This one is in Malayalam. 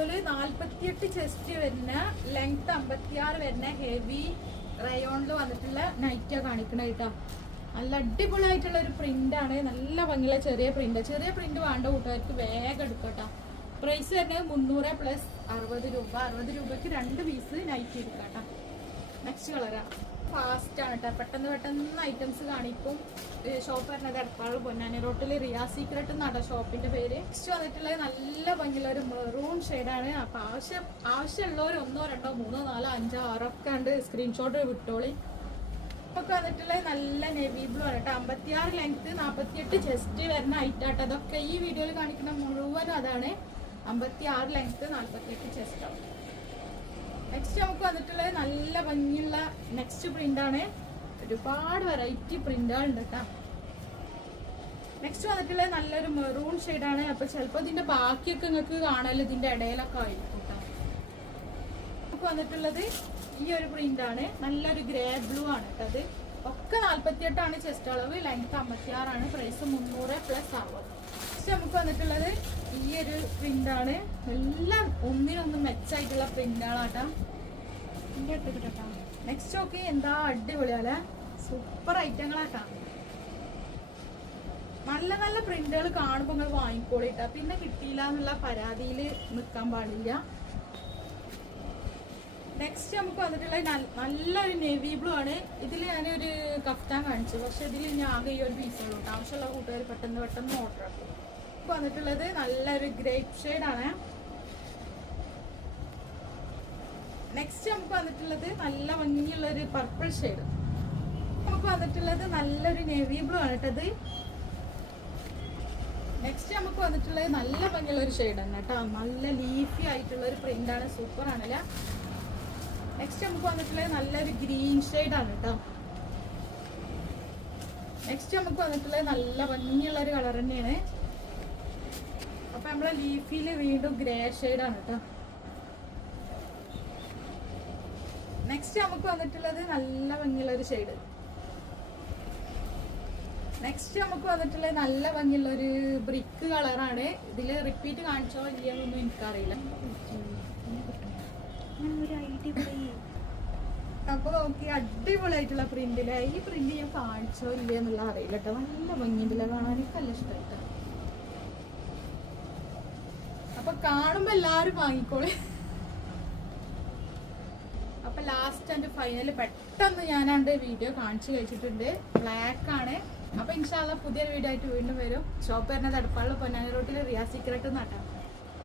വീഡിയോയില് 48 ചെസ്റ്റ് വരുന്ന ലെങ്ത് 56 വരുന്ന ഹെവി റയോണിൽ വന്നിട്ടുള്ള നൈറ്റാ കാണിക്കണ കേട്ടോ. നല്ല അടിപൊളിയായിട്ടുള്ള ഒരു പ്രിന്റ് ആണ്. നല്ല ഭംഗിയുള്ള ചെറിയ പ്രിന്റ് വേണ്ട കൂട്ടുകാർക്ക് വേഗം എടുക്കട്ടോ. പ്രൈസ് വരുന്നത് 300 പ്ലസ് 60 രൂപ. 60 രൂപയ്ക്ക് 2 പീസ് നൈറ്റ് എടുക്കാട്ടോ. നെക്സ്റ്റ് കളറാ ഫാസ്റ്റ് ആണ് കേട്ടോ. പെട്ടെന്ന് ഐറ്റംസ് കാണിക്കും. ഷോപ്പ് വരുന്നത് എടപ്പാൾ പൊന്നാനി റോട്ടിൽ റിയാ സീക്രട്ട് എന്നാണ് ഷോപ്പിന്റെ പേര്. നെക്സ്റ്റ് വന്നിട്ടുള്ളത് നല്ല ഭംഗിയുള്ള ഒരു മെറൂൺ ഷെയ്ഡാണ്. അപ്പൊ ആവശ്യമുള്ളവർ 1 2 3 4 5 6 ഒക്കെ ഉണ്ട്. സ്ക്രീൻഷോട്ട് വിട്ടോളി. ഒക്കെ വന്നിട്ടുള്ളത് നല്ല നെവി ബ്ലൂ ആണ് കേട്ടോ. 56 ലെങ്ത് 48 ചെസ്റ്റ് വരുന്ന ഐറ്റാട്ടോ. അതൊക്കെ ഈ വീഡിയോയിൽ കാണിക്കുന്ന മുഴുവനും അതാണ്. 56 ലെങ്ത് 48 ചെസ്റ്റ് ആണ്. നെക്സ്റ്റ് നമുക്ക് വന്നിട്ടുള്ളത് നല്ല ഭംഗിയുള്ള നെക്സ്റ്റ് പ്രിന്റ് ആണ്. ഒരുപാട് വെറൈറ്റി പ്രിന്റുകൾ ഉണ്ട് കേട്ടോ. നെക്സ്റ്റ് വന്നിട്ടുള്ളത് നല്ലൊരു മെറൂൺ ഷെയ്ഡാണ്. അപ്പൊ ചിലപ്പോൾ ഇതിന്റെ ബാക്കിയൊക്കെ നിങ്ങൾക്ക് കാണാമല്ലോ, ഇതിന്റെ ഇടയിലൊക്കെ ആയിരിക്കും കേട്ടോ. നമുക്ക് വന്നിട്ടുള്ളത് ഈ ഒരു പ്രിന്റ് ആണ്. നല്ലൊരു ഗ്രേ ബ്ലൂ ആണ് കേട്ടോ. അത് ഒക്കെ 48 ആണ് ചെസ്റ്റ് അളവ്. ലെങ്ത് 56 ആണ്. Price 300 plus 60. നെക്സ്റ്റ് നമുക്ക് വന്നിട്ടുള്ളത് ഈ ഒരു പ്രിന്റ് ആണ്. എല്ലാം ഒന്നിനൊന്നും മെച്ചായിട്ടുള്ള പ്രിന്റുകളാട്ടോ. നെക്സ്റ്റ് ഓക്കെ എന്താ അടിപൊളിയല്ലേ, സൂപ്പർ ഐറ്റങ്ങളാട്ടാ. നല്ല നല്ല പ്രിന്റുകൾ കാണുമ്പോൾ നിങ്ങൾ വാങ്ങിക്കോളിട്ടാ. പിന്നെ കിട്ടിയില്ല എന്നുള്ള പരാതിയിൽ നിൽക്കാൻ പാടില്ല. നെക്സ്റ്റ് നമുക്ക് വന്നിട്ടുള്ള നല്ലൊരു നേവി ബ്ലൂ ആണ്. ഇതിൽ ഞാനൊരു കഫ്താൻ കാണിച്ചു, പക്ഷെ ഇതിൽ ഞാൻ ആകെ ഈ ഒരു പീസുള്ളൂ. ആവശ്യമുള്ള കൂട്ടുകാർ പെട്ടെന്ന് ഓർഡർ ആക്കും. വന്നിട്ടുള്ളത് നല്ലൊരു ഗ്രേപ്പ് ഷെയ്ഡ് ആണ്. നെക്സ്റ്റ് നമുക്ക് വന്നിട്ടുള്ളത് നല്ല ഭംഗിയുള്ള ഒരു പർപ്പിൾ ഷെയ്ഡ്. നമുക്ക് വന്നിട്ടുള്ളത് നല്ലൊരു നേവി ബ്ലൂ ആണ് കേട്ടത്. നെക്സ്റ്റ് നമുക്ക് വന്നിട്ടുള്ളത് നല്ല ഭംഗിയുള്ള ഒരു ഷെയ്ഡ് ആണ് കേട്ടോ. നല്ല ലീഫി ആയിട്ടുള്ള ഒരു പ്രിന്റ് ആണ്. സൂപ്പർ ആണല്ല. നെക്സ്റ്റ് നമുക്ക് വന്നിട്ടുള്ളത് നല്ലൊരു ഗ്രീൻ ഷെയ്ഡ് ആണ് കേട്ടോ. നെക്സ്റ്റ് നമുക്ക് വന്നിട്ടുള്ളത് നല്ല ഭംഗിയുള്ള ഒരു കളർ തന്നെയാണ്. അപ്പൊ നമ്മളെ ലീഫില് വീണ്ടും ഗ്രേ ഷെയ്ഡ് ആണ് കേട്ടോ. നെക്സ്റ്റ് നമുക്ക് വന്നിട്ടുള്ളത് നല്ല ഭംഗിയുള്ള ഒരു ഷെയ്ഡ്. നെക്സ്റ്റ് നമുക്ക് വന്നിട്ടുള്ളത് നല്ല ഭംഗിയുള്ള ഒരു ബ്രിക്ക് കളറാണ്. ഇതില് റിപ്പീറ്റ് കാണിച്ചോ ഇല്ലയെന്നൊന്നും എനിക്കറിയില്ല. അപ്പൊ നോക്കി അടിപൊളിയായിട്ടുള്ള പ്രിന്റില് ഈ പ്രിന്റ് ഞാൻ കാണിച്ചോ ഇല്ലയെന്നുള്ള അറിയില്ല കേട്ടോ. നല്ല ഭംഗിയില്ല കാണാൻ, എനിക്ക് നല്ല ഇഷ്ടമായിട്ടോ. അപ്പൊ കാണുമ്പോ എല്ലാരും വാങ്ങിക്കോളെ. അപ്പൊ ലാസ്റ്റ് ആൻഡ് ഫൈനൽ പെട്ടെന്ന് ഞാനാണ്ട് വീഡിയോ കാണിച്ചു കഴിച്ചിട്ടുണ്ട്. ബ്ലാക്ക് ആണ്. അപ്പൊ ഇൻഷാല്ലാ പുതിയൊരു വീഡിയോ ആയിട്ട് വീണ്ടും വരും. ഷോപ്പ് വരുന്നത് എടപ്പാളിൽ പൊന്നാനി റോട്ടിൽ റിയാ സീക്രട്ട് എന്നാട്ടോ.